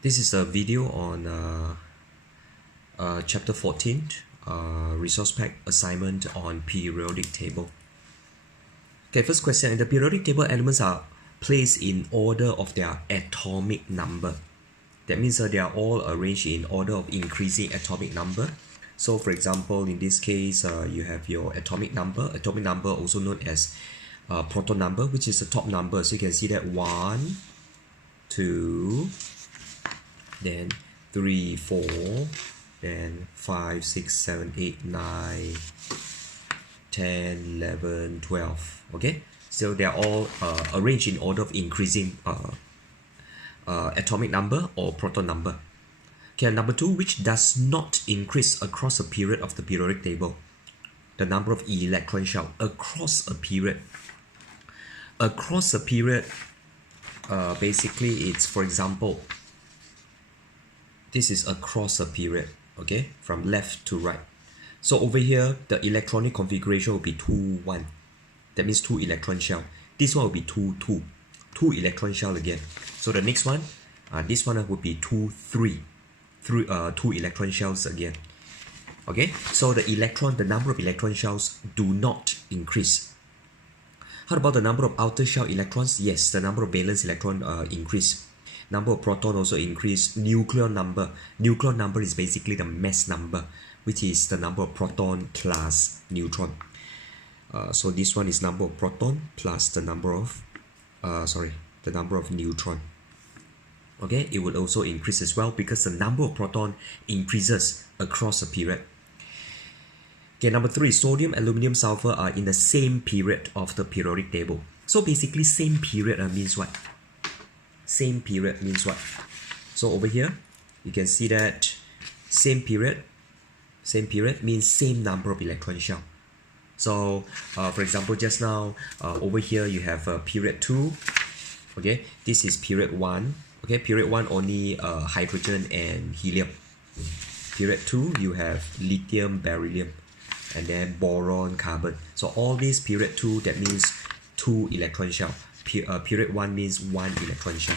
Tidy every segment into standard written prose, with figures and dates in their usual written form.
This is a video on chapter 14, resource pack assignment on periodic table. Okay, first question. In the periodic table, elements are placed in order of their atomic number. That means they are all arranged in order of increasing atomic number. So for example, in this case, you have your atomic number also known as proton number, which is the top number. So you can see that 1, 2, then 3, 4, then 5, 6, 7, 8, 9, 10, 11, 12. Okay, so they are all arranged in order of increasing atomic number or proton number. Okay, number 2, which does not increase across a period of the periodic table. The number of electron shell across a period. Across a period, basically it's, for example, this is across a period, okay, from left to right. So over here, the electronic configuration will be 2, 1. That means 2 electron shell. This one will be 2, 2. 2 electron shell again. So the next one, this one would be 2, 3. 2 electron shells again. Okay, so the number of electron shells do not increase. How about the number of outer shell electrons? Yes, the number of valence electron increase. Number of proton also increase. Nucleon number is basically the mass number, which is the number of proton plus neutron. So this one is number of proton plus the number of neutron. Okay, it will also increase as well because the number of proton increases across a period. Okay, number 3, sodium, aluminum, sulfur are in the same period of the periodic table. So basically same period means what? Same period means what? So over here, you can see that same period means same number of electron shell. So for example, just now over here you have period 2. Okay, this is period 1. Okay, period 1 only hydrogen and helium. Period 2 you have lithium, beryllium, and then boron, carbon. So all these period 2, that means 2 electron shell. Period 1 means 1 electron shell.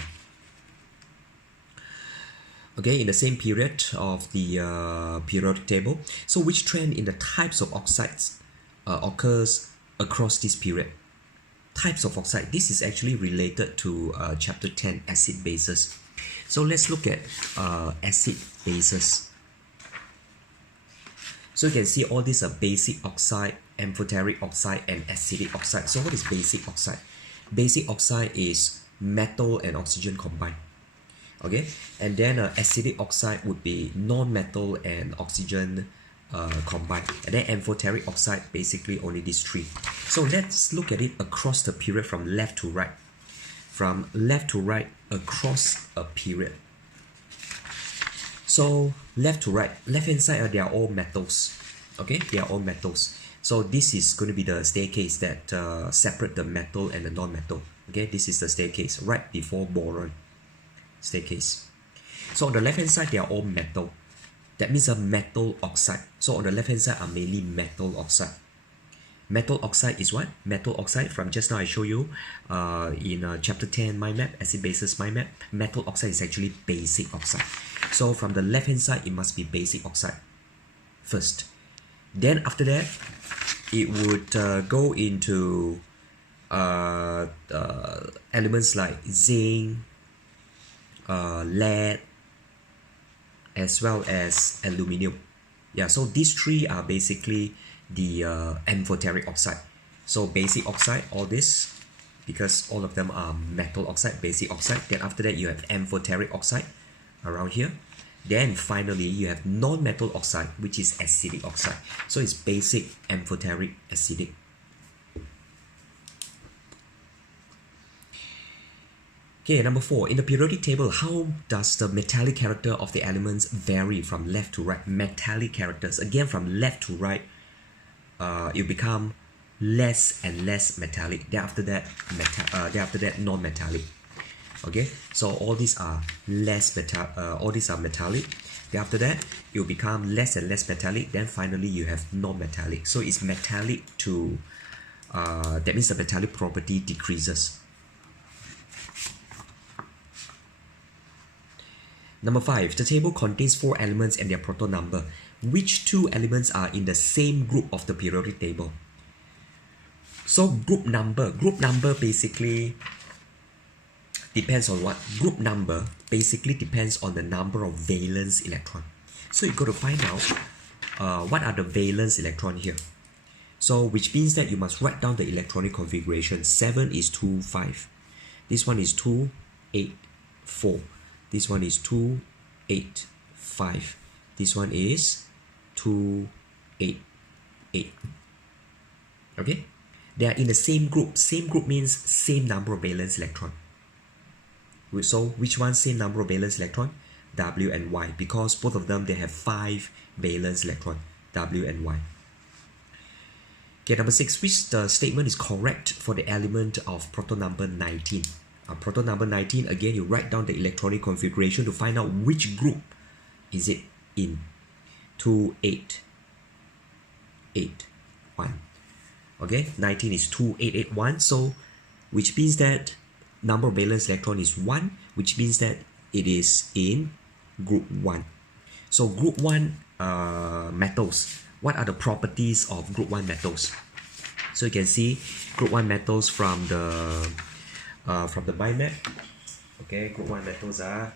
Okay, in the same period of the periodic table. So which trend in the types of oxides occurs across this period? Types of oxide. This is actually related to chapter 10, acid bases. So let's look at acid bases. So you can see all these are basic oxide, amphoteric oxide, and acidic oxide. So what is basic oxide? Basic oxide is metal and oxygen combined. Okay, and then acidic oxide would be non-metal and oxygen combined. And then amphoteric oxide, basically only these 3. So let's look at it across the period from left to right. From left to right across a period. So left to right, left hand side, they are all metals. Okay, they are all metals. So this is going to be the staircase that separate the metal and the non-metal. Okay, this is the staircase right before boron staircase. So on the left hand side, they are all metal. That means a metal oxide. So on the left hand side are mainly metal oxide. Metal oxide is what? Metal oxide, from just now I show you in chapter 10 mind map, acid bases mind map. Metal oxide is actually basic oxide. So from the left hand side, it must be basic oxide first. Then after that, it would go into elements like zinc, lead, as well as aluminium. Yeah, so these 3 are basically the amphoteric oxide. So basic oxide, all this, because all of them are metal oxide, basic oxide. Then after that you have amphoteric oxide around here. Then finally you have non-metal oxide, which is acidic oxide. So it's basic, amphoteric, acidic. Okay, number 4. In the periodic table, how does the metallic character of the elements vary from left to right? Metallic characters. Again, from left to right, it become less and less metallic. Then after that, non-metallic. Okay, so all these are all these are metallic. Then after that, it will become less and less metallic. Then finally, you have non-metallic. So it's metallic to that means the metallic property decreases. Number 5, the table contains 4 elements and their proton number. Which 2 elements are in the same group of the periodic table? So group number basically depends on what? Group number basically depends on the number of valence electron. So you got to find out what are the valence electron here. So which means that you must write down the electronic configuration. 7 is 2, 5. This one is 2, 8, 4. This one is 2, 8, 5. This one is 2, 8, 8. Okay? They are in the same group. Same group means same number of valence electron. So which one same number of valence electron? W and Y, because both of them they have 5 valence electron, W and Y. Okay, number 6, which the statement is correct for the element of proton number 19? Proton number 19, again you write down the electronic configuration to find out which group is it in. 2, 8, 8, 1. Okay, 19 is 2, 8, 8, 1. So which means that number of valence electron is 1, which means that it is in group 1. So group 1 metals, what are the properties of group 1 metals? So you can see group 1 metals from the mind map. Okay, group 1 metals are,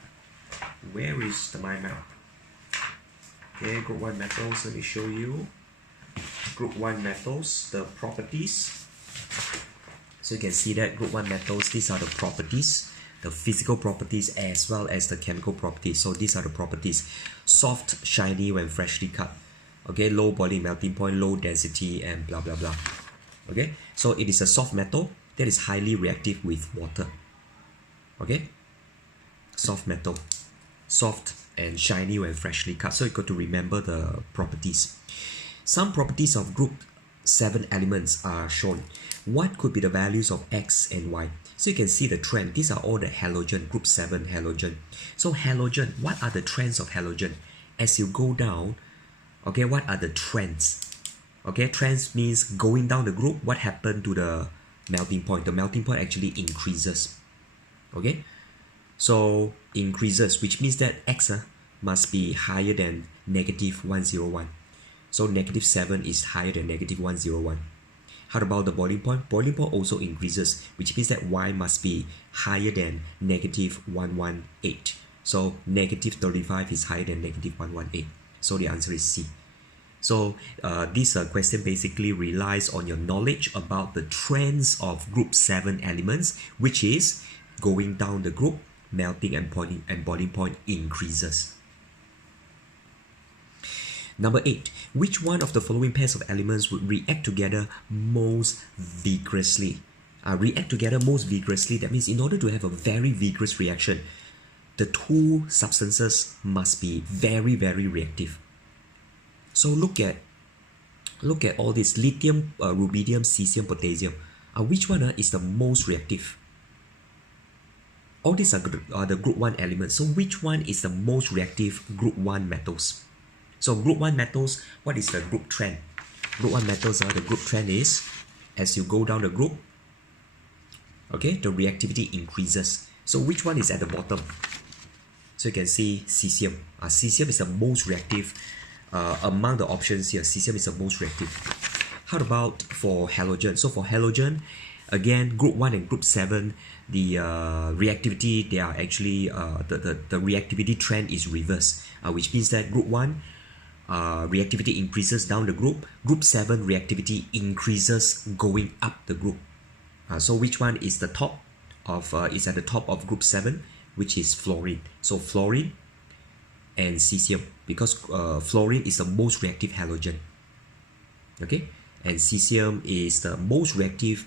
where is the mind map? Okay, group 1 metals, let me show you. Group 1 metals, the properties. So you can see that group 1 metals, these are the properties, the physical properties as well as the chemical properties. So these are the properties. Soft, shiny when freshly cut. Okay, low boiling melting point, low density, and blah blah blah. Okay, so it is a soft metal that is highly reactive with water. Okay, soft metal, soft and shiny when freshly cut. So you got to remember the properties. Some properties of group 7 elements are shown. What could be the values of X and Y? So you can see the trend. These are all the halogen, group 7 halogen. So halogen, what are the trends of halogen? As you go down, okay, what are the trends? Okay, trends means going down the group, what happened to the melting point? The melting point actually increases. Okay, so increases, which means that X must be higher than negative 101. So negative 7 is higher than negative 101. How about the boiling point? Boiling point also increases, which means that Y must be higher than negative 118. So negative 35 is higher than negative 118. So the answer is C. So this question basically relies on your knowledge about the trends of group 7 elements, which is going down the group, melting and boiling point increases. Number 8, which one of the following pairs of elements would react together most vigorously? React together most vigorously, that means in order to have a very vigorous reaction, the 2 substances must be very, very reactive. So look at all this lithium, rubidium, cesium, potassium. Which one is the most reactive? All these are the group 1 elements. So which one is the most reactive group 1 metals? So group 1 metals, what is the group trend? Group 1 metals, the group trend is, as you go down the group, okay, the reactivity increases. So which one is at the bottom? So you can see cesium. Cesium is the most reactive among the options here. Cesium is the most reactive. How about for halogen? So for halogen, again, group 1 and group 7, the reactivity, they are actually, the reactivity trend is reverse, which means that group 1, reactivity increases down the group. Group 7 reactivity increases going up the group. So which one is the top of is at the top of group 7, which is fluorine. So fluorine and cesium, because fluorine is the most reactive halogen. Okay, and cesium is the most reactive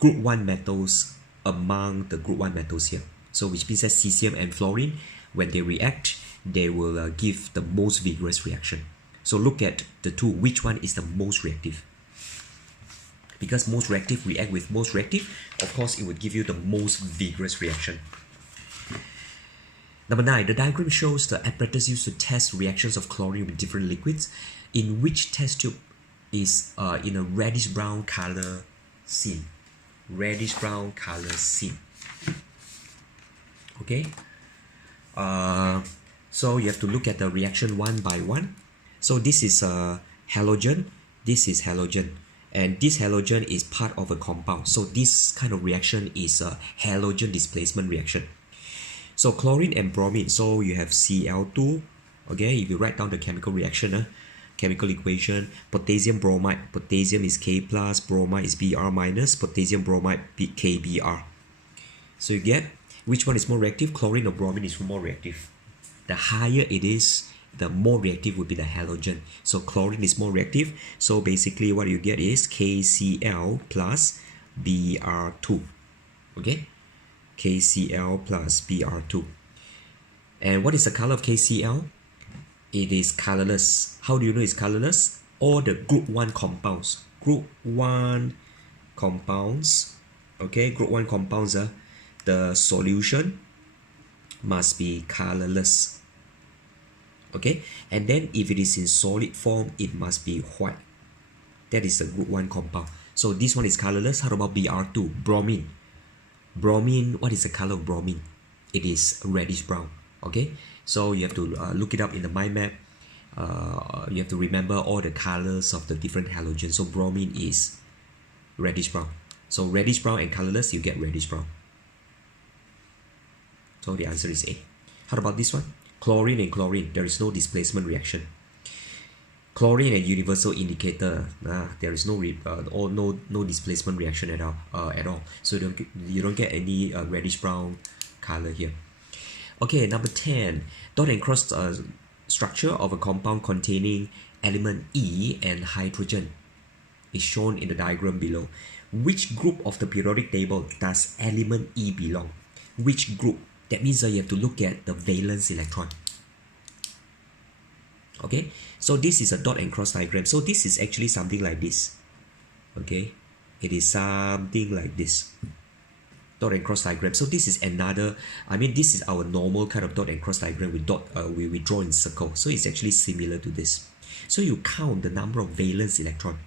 group 1 metals among the group 1 metals here. So which means that cesium and fluorine, when they react, they will give the most vigorous reaction. So look at the two, which one is the most reactive? Because most reactive react with most reactive, of course it would give you the most vigorous reaction. Number 9, the diagram shows the apparatus used to test reactions of chlorine with different liquids, in which test tube is in a reddish brown color scene. Reddish brown color scene. Okay, So you have to look at the reaction one by one. So this is a halogen, this is halogen, and this halogen is part of a compound. So this kind of reaction is a halogen displacement reaction. So chlorine and bromine, so you have Cl2, okay, if you write down the chemical reaction, chemical equation, potassium bromide, potassium is K plus, bromide is Br minus, potassium bromide KBr. So you get, which one is more reactive? Chlorine or bromine is more reactive. The higher it is, the more reactive would be the halogen. So chlorine is more reactive. So basically what you get is KCl plus Br2. Okay? KCl plus Br2. And what is the color of KCl? It is colorless. How do you know it's colorless? All the group 1 compounds. Group 1 compounds. Okay, group 1 compounds, the solution must be colorless. Okay, and then if it is in solid form, it must be white. That is the group 1 compound. So this one is colorless. How about Br2? Bromine. Bromine, what is the color of bromine? It is reddish brown. Okay, so you have to look it up in the mind map. You have to remember all the colors of the different halogens. So bromine is reddish brown. So reddish brown and colorless, you get reddish brown. So the answer is A. How about this one? Chlorine and chlorine, there is no displacement reaction. Chlorine and universal indicator, there is no displacement reaction at all. So you don't get any reddish brown color here. Okay, number 10, dot and cross structure of a compound containing element E and hydrogen is shown in the diagram below. Which group of the periodic table does element E belong? Which group? That means you have to look at the valence electron. Okay, so this is a dot and cross diagram. So this is actually something like this. Okay, it is something like this. Dot and cross diagram. So this is another, this is our normal kind of dot and cross diagram with we draw in circle. So it's actually similar to this. So you count the number of valence electron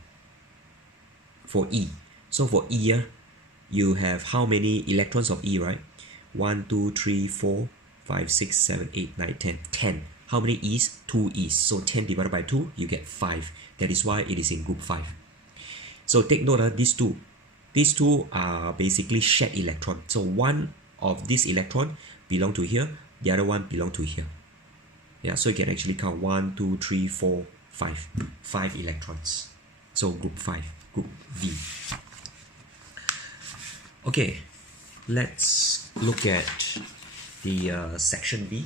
for E. So for E, you have how many electrons of E, right? 1, 2, 3, 4, 5, 6, 7, 8, 9, 10. 10. How many E's? 2 E's. So 10 divided by 2, you get 5. That is why it is in group 5. So take note of these two. These two are basically shared electron. So one of this electron belong to here, the other one belong to here. Yeah, so you can actually count 1, 2, 3, 4, 5. 5 electrons. So group 5, group V. Okay, let's look at the section B.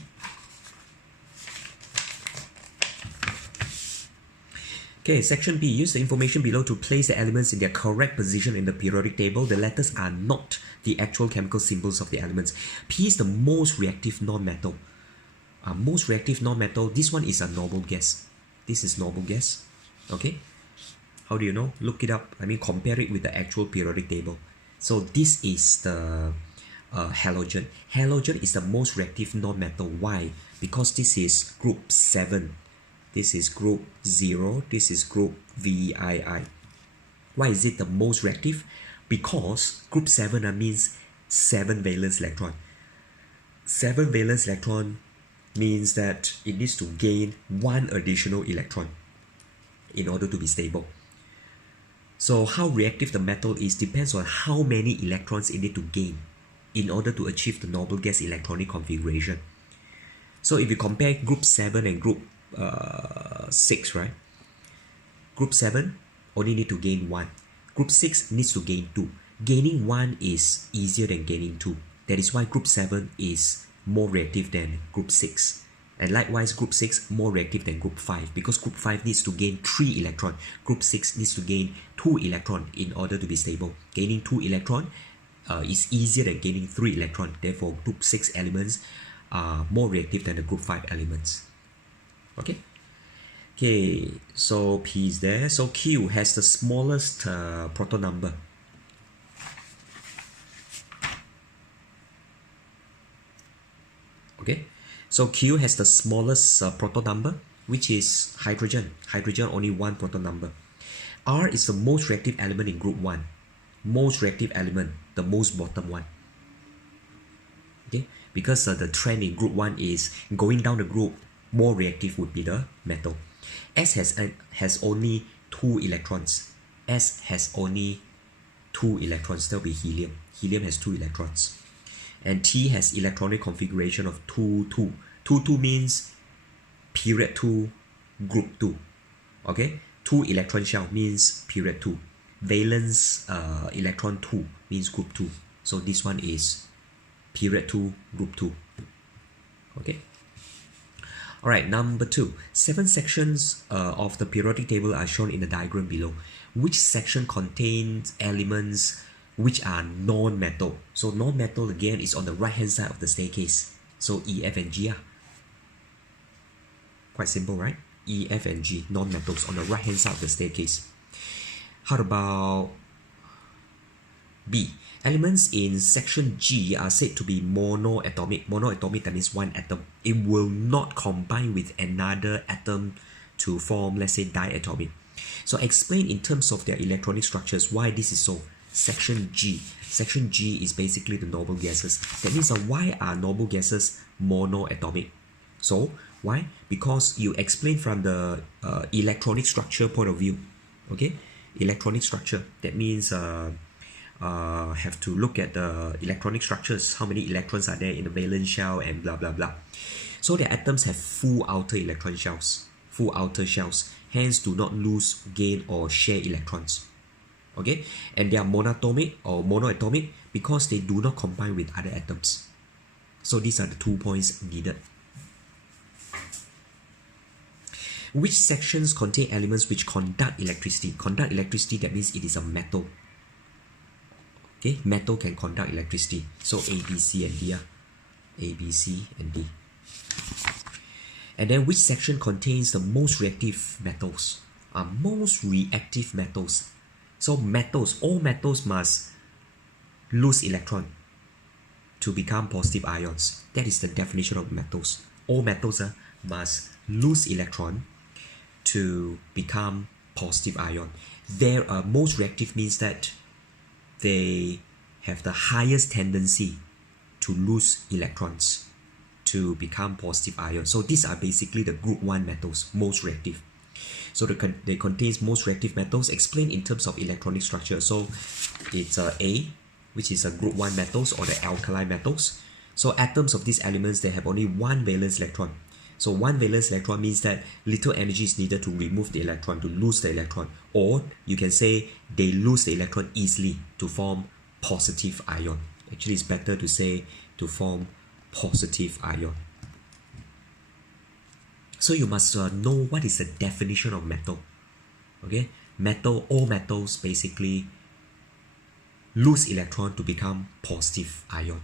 Okay, section B, use the information below to place the elements in their correct position in the periodic table. The letters are not the actual chemical symbols of the elements. P is the most reactive non-metal. Most reactive non-metal, this one is a noble gas. This is noble gas. Okay, how do you know? Look it up. Compare it with the actual periodic table. So this is the halogen. Halogen is the most reactive non-metal. Why? Because this is group 7. This is group 0. This is group VII. Why is it the most reactive? Because group 7 means 7 valence electron. 7 valence electron means that it needs to gain 1 additional electron in order to be stable. So how reactive the metal is depends on how many electrons it needs to gain in order to achieve the noble gas electronic configuration. So if you compare group 7 and group 6, right? Group 7 only need to gain 1. Group 6 needs to gain 2. Gaining 1 is easier than gaining 2. That is why group 7 is more reactive than group 6. And likewise, group 6 more reactive than group 5 because group 5 needs to gain 3 electron. Group 6 needs to gain 2 electron in order to be stable. Gaining 2 electron is easier than gaining 3 electron. Therefore, group 6 elements are more reactive than the group 5 elements. Okay, so P is there. So Q has the smallest proton number. Okay, so Q has the smallest proton number, which is hydrogen. Hydrogen only 1 proton number. R is the most reactive element in group 1. Most reactive element, the most bottom one. Okay, because the trend in group 1 is going down the group, more reactive would be the metal. S has only 2 electrons. S has only 2 electrons. That will be helium. Helium has 2 electrons. And T has electronic configuration of 2-2. 2-2 means period 2, group 2. Okay? 2 electron shell means period 2. Valence electron 2 means group 2. So this one is period 2, group 2. Okay? Alright, number 2. 7 sections of the periodic table are shown in the diagram below. Which section contains elements which are non-metal? So non-metal again is on the right hand side of the staircase. So E, F and G are quite simple, right? E, F and G, non-metals on the right hand side of the staircase. How about B? Elements in section G are said to be monoatomic. Monoatomic, that means one atom. It will not combine with another atom to form, let's say, diatomic. So explain in terms of their electronic structures why this is so. Section G. Section G is basically the noble gases. That means why are noble gases monoatomic? So why? Because you explain from the electronic structure point of view. Okay, electronic structure. That means have to look at the electronic structures. How many electrons are there in the valence shell and blah blah blah. So the atoms have full outer electron shells. Full outer shells. Hence do not lose, gain or share electrons. Okay, and they are monatomic or monoatomic because they do not combine with other atoms. So these are the 2 points needed. Which sections contain elements which conduct electricity? Conduct electricity, that means it is a metal. Okay, metal can conduct electricity. So A, B, C and D are A, B, C and D. And then which section contains the most reactive metals? Most reactive metals. So metals, all metals must lose electron to become positive ions. That is the definition of metals. All metals must lose electron to become positive ion. Their most reactive means that they have the highest tendency to lose electrons to become positive ion. So these are basically the group 1 metals, most reactive. So they contain most reactive metals. Explained in terms of electronic structure. So it's A, which is a group 1 metals or the alkali metals. So atoms of these elements, they have only one valence electron. So one valence electron means that little energy is needed to remove the electron, to lose the electron. Or you can say they lose the electron easily to form positive ion. Actually, it's better to say to form positive ion. So you must know what is the definition of metal. Okay, metal, all metals basically lose electron to become positive ion.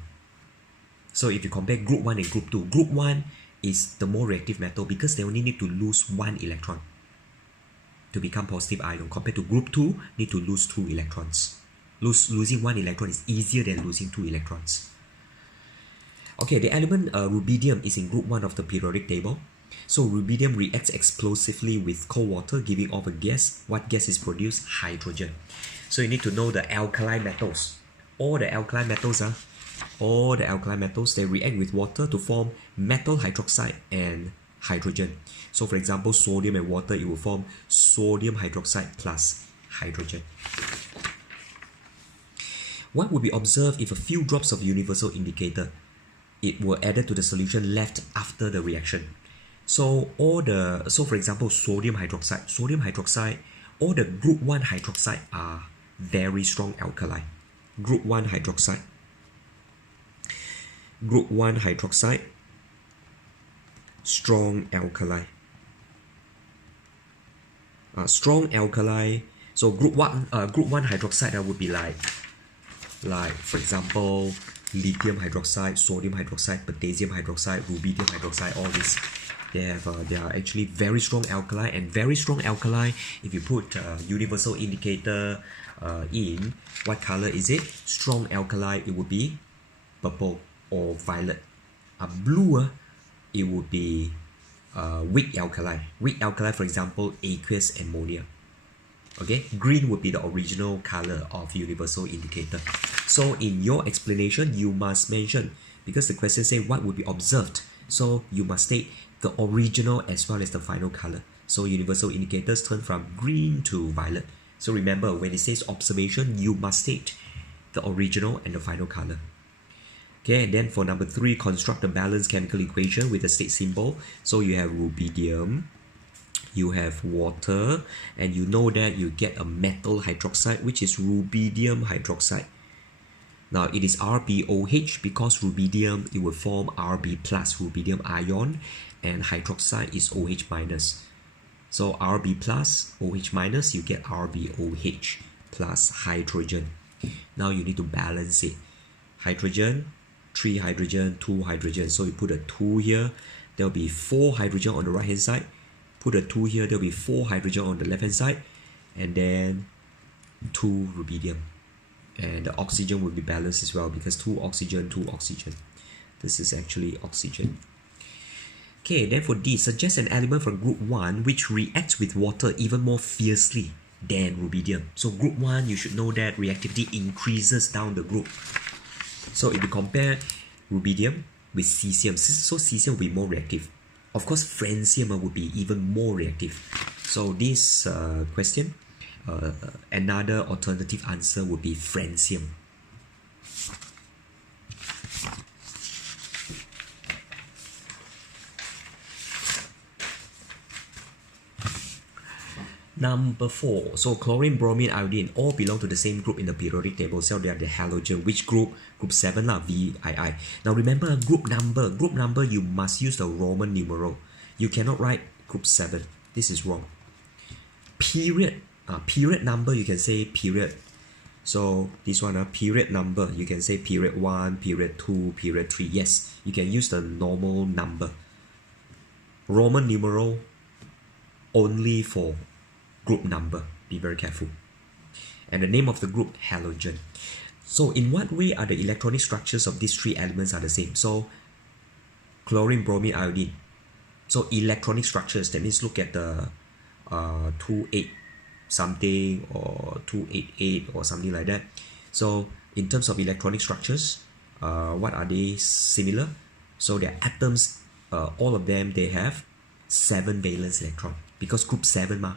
So if you compare group 1 and group 2, group 1 is the more reactive metal because they only need to lose 1 electron to become positive ion. Compared to group 2, need to lose 2 electrons. Losing 1 electron is easier than losing 2 electrons. Okay, the element rubidium is in group 1 of the periodic table. So rubidium reacts explosively with cold water, giving off a gas. What gas is produced? Hydrogen. So you need to know the alkali metals. All the alkali metals, they react with water to form metal hydroxide and hydrogen. So for example, sodium and water, it will form sodium hydroxide plus hydrogen. What would be observed if a few drops of universal indicator it were added to the solution left after the reaction? So for example, sodium hydroxide, all the group 1 hydroxide are very strong alkali. Group 1 hydroxide, strong alkali. Strong alkali. So group 1 hydroxide that would be like for example, lithium hydroxide, sodium hydroxide, potassium hydroxide, rubidium hydroxide, all these. They are actually very strong alkali, and very strong alkali, if you put universal indicator in, what color is it? Strong alkali, it would be purple or violet. Blue, it would be weak alkali. Weak alkali, for example, aqueous ammonia. Okay, green would be the original color of universal indicator. So in your explanation, you must mention because the question says what would be observed. So you must state the original as well as the final color. So universal indicators turn from green to violet. So remember, when it says observation, you must state the original and the final color. Okay, and then for number 3, construct a balanced chemical equation with a state symbol. So you have rubidium, you have water, and you know that you get a metal hydroxide, which is rubidium hydroxide. Now it is RbOH because rubidium, it will form Rb plus rubidium ion, and hydroxide is OH minus. So Rb plus OH minus, you get RbOH plus hydrogen. Now you need to balance it. Hydrogen, 3 hydrogen, 2 hydrogen. So you put a 2 here, there will be 4 hydrogen on the right hand side. Put a 2 here, there will be 4 hydrogen on the left hand side. And then 2 rubidium. And the oxygen will be balanced as well because 2 oxygen, 2 oxygen. This is actually oxygen. Okay, then for D, suggest an element from group 1 which reacts with water even more fiercely than rubidium. So group 1, you should know that reactivity increases down the group. So if you compare rubidium with cesium, so cesium will be more reactive. Of course, francium would be even more reactive. So this question, another alternative answer would be francium. Number 4, so chlorine, bromine, iodine all belong to the same group in the periodic table. So they are the halogen. Which group? Group 7 lah, VII. Now remember, group number you must use the Roman numeral. You cannot write group 7. This is wrong. Period number, you can say period. So this one, period number, you can say period 1, period 2, period 3. Yes, you can use the normal number. Roman numeral only for group number. Be very careful. And the name of the group, halogen. So in what way are the electronic structures of these 3 elements are the same? So chlorine, bromine, iodine. So electronic structures, that means look at the 28 something or 288 or something like that. So in terms of electronic structures, what are they similar? So their atoms, all of them, they have 7 valence electron because group 7 ma.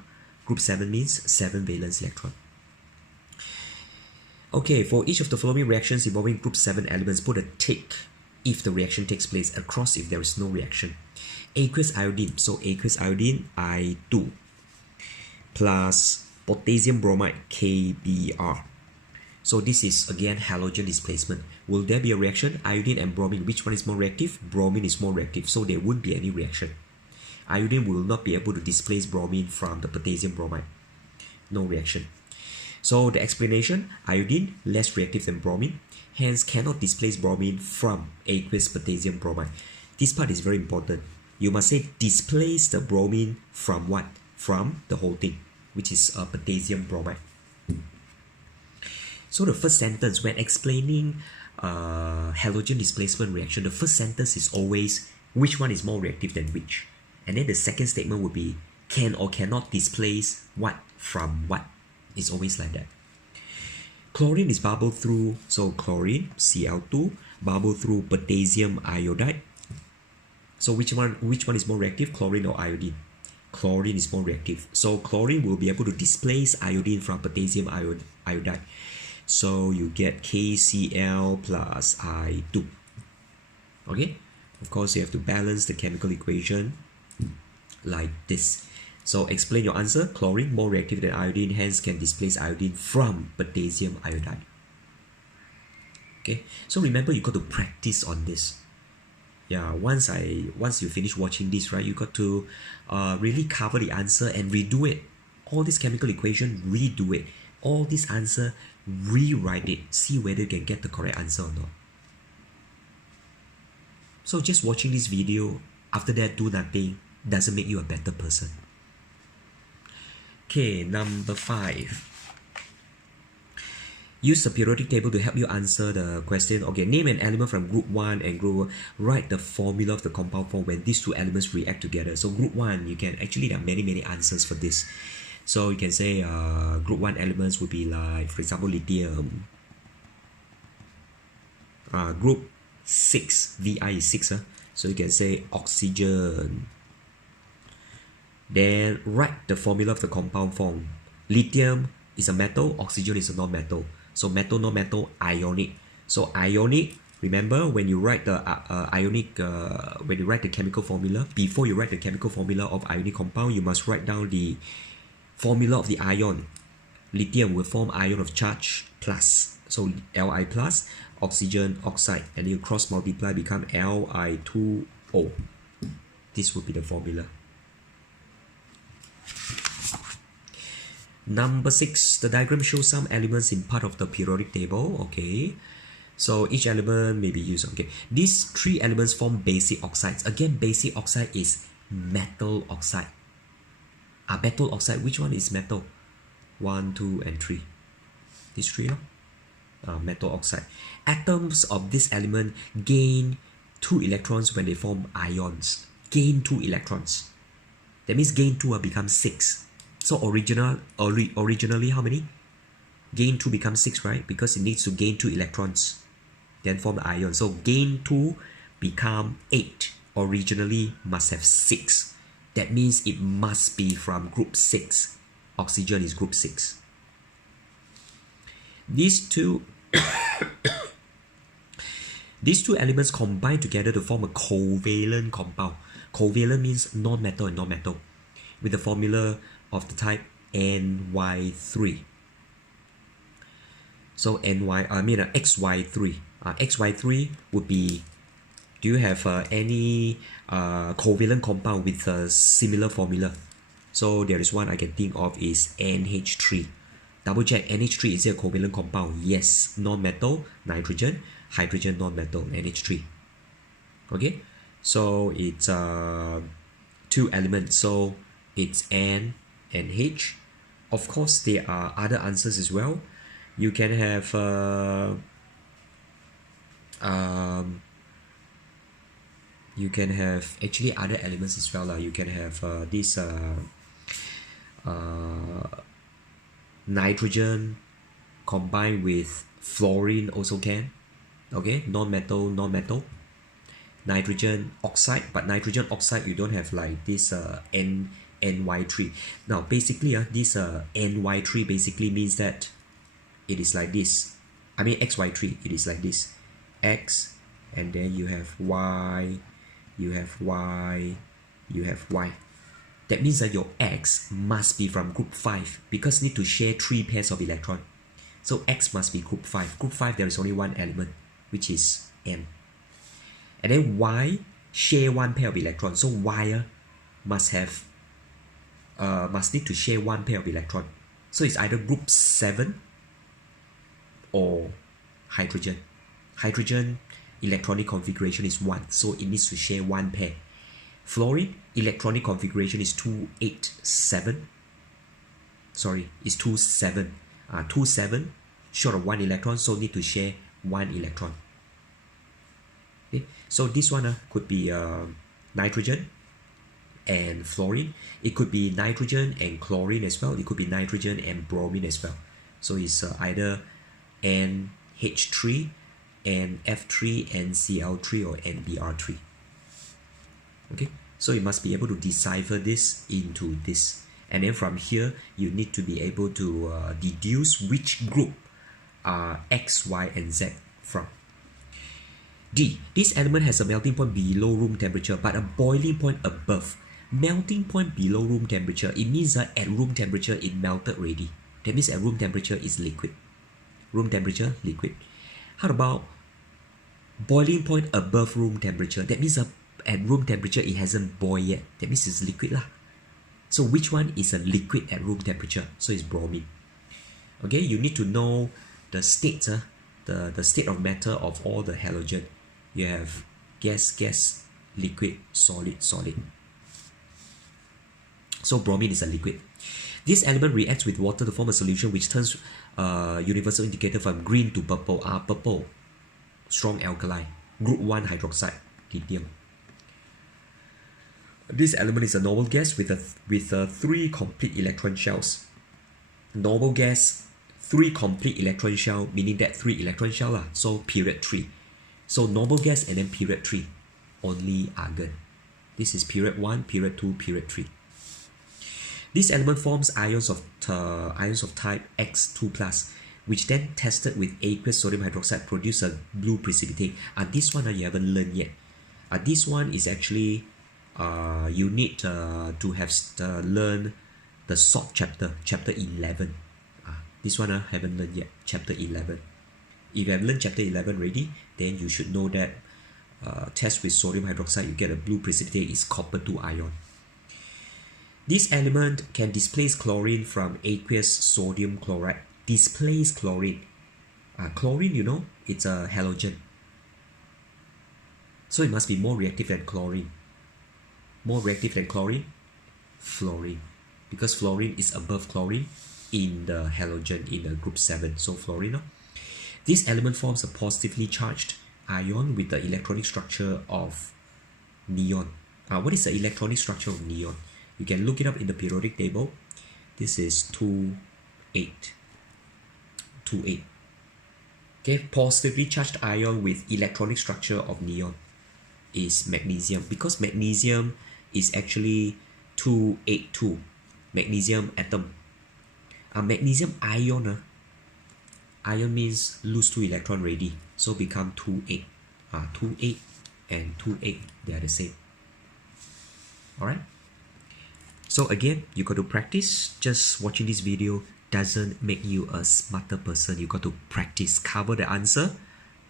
Group 7 means 7 valence electron. Okay, for each of the following reactions involving group 7 elements, put a tick if the reaction takes place, a cross if there is no reaction. Aqueous iodine, so aqueous iodine I2 plus potassium bromide KBr. So this is again halogen displacement. Will there be a reaction? Iodine and bromine, which one is more reactive? Bromine is more reactive, so there won't be any reaction. Iodine will not be able to displace bromine from the potassium bromide. No reaction. So the explanation, iodine less reactive than bromine, hence cannot displace bromine from aqueous potassium bromide. This part is very important. You must say displace the bromine from what? From the whole thing, which is potassium bromide. So the first sentence, when explaining halogen displacement reaction, the first sentence is always which one is more reactive than which. And then the second statement would be can or cannot displace what from what. It's always like that. Chlorine is bubbled through, so chlorine, Cl2, bubble through potassium iodide. So which one is more reactive, chlorine or iodine? Chlorine is more reactive. So chlorine will be able to displace iodine from potassium iodide. So you get KCl plus I2. Okay? Of course, you have to balance the chemical equation like this. So explain your answer. Chlorine more reactive than iodine, hence can displace iodine from potassium iodide. Okay, so remember you got to practice on this. Yeah, once you finish watching this, right, you got to really cover the answer and redo it. All this chemical equation, redo it. All this answer, rewrite it. See whether you can get the correct answer or not. So just watching this video, after that do nothing, doesn't make you a better person. Okay, number 5. Use the periodic table to help you answer the question. Okay, name an element from group 1 and group 1. Write the formula of the compound form when these two elements react together. So group 1, you can actually, there are many answers for this. So you can say group 1 elements would be like, for example, lithium. Group 6. Vi is 6. So you can say oxygen. Then write the formula of the compound form. Lithium is a metal, oxygen is a non-metal. So metal, non-metal, ionic. So ionic, remember when you write the when you write the chemical formula, before you write the chemical formula of ionic compound, you must write down the formula of the ion. Lithium will form ion of charge plus. So Li plus, oxygen, oxide, and you cross multiply become Li2O. This would be the formula. Number 6, the diagram shows some elements in part of the periodic table. Okay, so each element may be used. Okay, these 3 elements form basic oxides. Again, basic oxide is metal oxide. Metal oxide, which one is metal? 1, 2, and 3. These 3, metal oxide. Atoms of this element gain 2 electrons when they form ions. Gain 2 electrons. That means gain 2 becomes 6. So originally how many? Gain 2 becomes 6, right? Because it needs to gain 2 electrons, then form the ion. So gain 2 become 8. Originally must have 6. That means it must be from group 6. Oxygen is group 6. These two elements combine together to form a covalent compound. Covalent means non-metal and non-metal, with the formula of the type NY3. So XY3. XY3 would be, do you have any covalent compound with a similar formula? So there is one I can think of is NH3. Double check, NH3 is it a covalent compound? Yes, non-metal, nitrogen, hydrogen, non-metal, NH3. Okay, so it's 2 elements, so it's N and H. Of course, there are other answers as well. You can have actually other elements as well. You can have this nitrogen combined with fluorine also can. Okay, non-metal, non-metal. Nitrogen oxide, but nitrogen oxide you don't have like this NY3. Now basically this NY3 basically means that it is like this. I mean XY3, it is like this. X, and then you have Y, you have Y, you have Y. That means that your X must be from group 5 because need to share 3 pairs of electron. So X must be group 5. Group 5 there is only one element, which is N. And then Y share 1 pair of electrons. So Y must need to share 1 pair of electron. So it's either group 7 or hydrogen. Hydrogen electronic configuration is 1, so it needs to share 1 pair. Fluorine electronic configuration is 287. Sorry, it's 27. 27 short of 1 electron, so need to share 1 electron. Okay, so this one could be nitrogen and fluorine. It could be nitrogen and chlorine as well. It could be nitrogen and bromine as well. So it's either NH3, NF3, NCl3, or NBr3. Okay, so you must be able to decipher this into this, and then from here you need to be able to deduce which group are X, Y, and Z from. D. This element has a melting point below room temperature but a boiling point above. Melting point below room temperature, it means that at room temperature it melted already. That means at room temperature is liquid. Room temperature, liquid. How about boiling point above room temperature? That means at room temperature it hasn't boiled yet. That means it's liquid lah. So which one is a liquid at room temperature? So it's bromine. Okay, you need to know the states, the state of matter of all the halogen. You have gas, gas, liquid, solid, solid. So bromine is a liquid. This element reacts with water to form a solution which turns universal indicator from green to purple. Purple, strong alkali, group 1 hydroxide, lithium. This element is a normal gas with 3 complete electron shells. Normal gas, 3 complete electron shell, meaning that 3 electron shell lah. So period 3. So normal gas and then period 3, only argon. This is period 1, period 2, period 3. This element forms ions of type X2+, which then tested with aqueous sodium hydroxide produce a blue precipitate. This one you haven't learned yet. This one is actually you need to have learned the salt chapter, chapter 11. This one I haven't learned yet, chapter 11. If you have learned chapter 11 already, then you should know that test with sodium hydroxide, you get a blue precipitate, is copper 2 ion. This element can displace chlorine from aqueous sodium chloride. Displace chlorine. Chlorine, you know, it's a halogen. So it must be more reactive than chlorine. More reactive than chlorine? Fluorine. Because fluorine is above chlorine in the halogen in the group 7. So fluorine. No? This element forms a positively charged ion with the electronic structure of neon. What is the electronic structure of neon? You can look it up in the periodic table. This is 2,8. 2,8. Okay, positively charged ion with electronic structure of neon is magnesium, because magnesium is actually 2,8,2. Magnesium atom. Magnesium ion. Ion means lose 2 electron already, so become 2,8. 2,8 and 2,8, they are the same. Alright? So again, you got to practice. Just watching this video doesn't make you a smarter person. You got to practice, cover the answer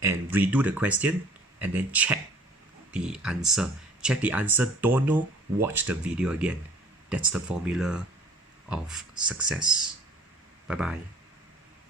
and redo the question and then check the answer. Check the answer, don't know, watch the video again. That's the formula of success. Bye-bye.